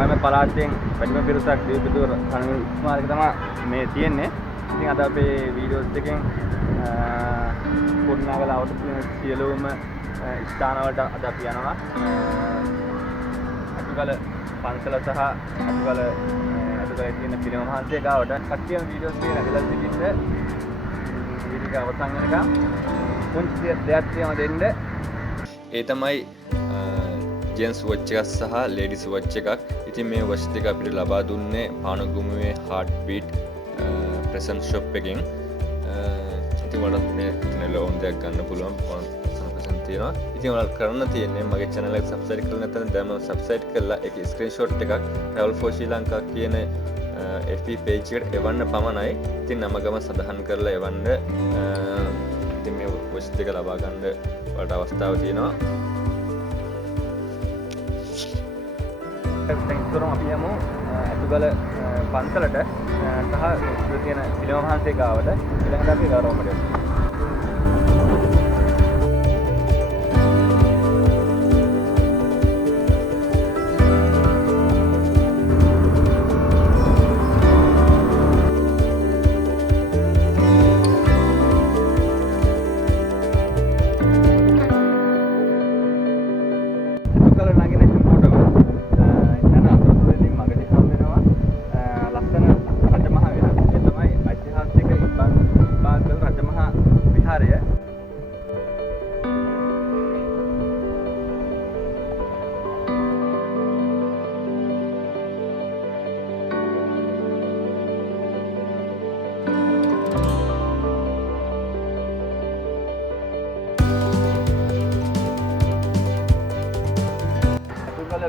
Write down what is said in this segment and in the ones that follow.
ඔයම පළාතෙන් වැඩිම පිරිසක් දීපිදුර කණු ස්මාරක තමයි මේ තියෙන්නේ. ඉතින් අද අපේ වීඩියෝස් එකෙන් කුරුණෑගල අවුරුදු තියෙන සියලුම ස්ථාන වලට අද අපි යනවා. ethugala පන්සල සහ ethugala තියෙන පිළිම මහන්සිය ගාවට කට්ටියම වීඩියෝස් එක නැගලා සිටින්න වීඩියෝ එක අවසන් වෙනකම් පුංචි දෙයක් තියම දෙන්න. ඒ තමයි ජෙන්ස් වොච් එකක් සහ ලේඩිස් වොච් එකක්. ඉතින් මේ වොච් දෙක අපිට ලබා දුන්නේ පානගමුවේ හાર્ට් බීට් ප්‍රසන්ට් ෂොප් එකෙන්. ඉතින් ඔයාලත් මේ channel ඕන් දෙයක් ගන්න පුළුවන් ප්‍රසන්ට් තියෙනවා. ඉතින් ඔයාලට කරන්න තියෙන්නේ මගේ channel එක subscribe කරලා නැත්නම් දැන්ම subscribe කරලා ඒක screenshot එකක් travel for Sri Lanka කියන FB page එකට එවන්න පමණයි. ඉතින් නම ගම සඳහන් කරලා එවන්න. ඉතින් මේ වොච් දෙක ලබා ගන්න ඔයාලට අවස්ථාව තියෙනවා. ඉස්සරම අපි යමු ethugala පන්සලට සහ තියෙන පිළිම මහන්සිය ගාවට. ඊළඟට අපි ගාරවමට යමු.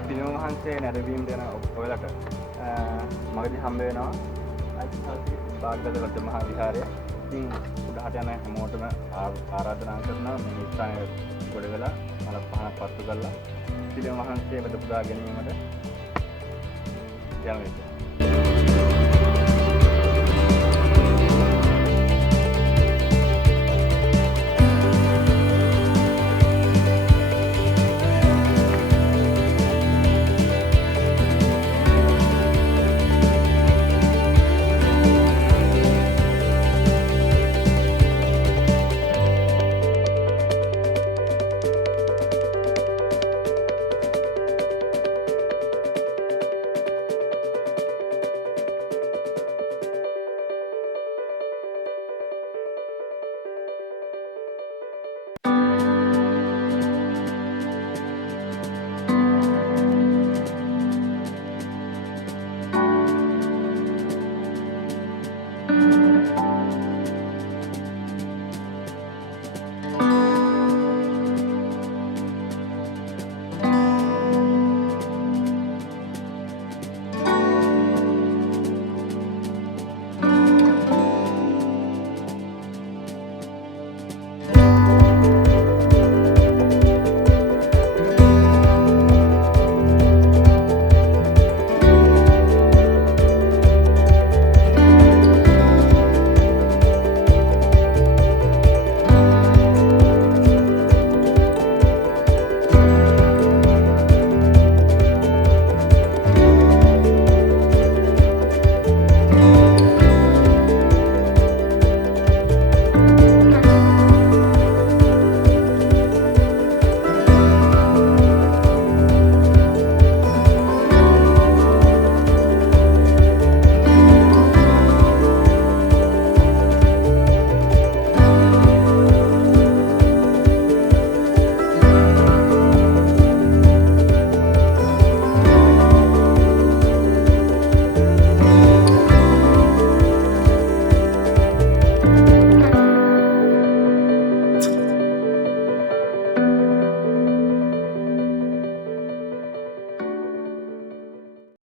පිළිම මහන්සිය නැරඹීම් දෙන ඔයාලට මගදී හම්බ වෙනවා ඓතිහාසික බාග්ගල රජමහා විහාරය. ඉතින් උඩහට යන හැමෝටම ආරාධනා කරනවා මේ ස්ථානයේ ගොඩ වෙලා මල පහනක් පත්තු කරලා පිළිම මහන්සිය වෙත පුදා ගැනීමට යන්න.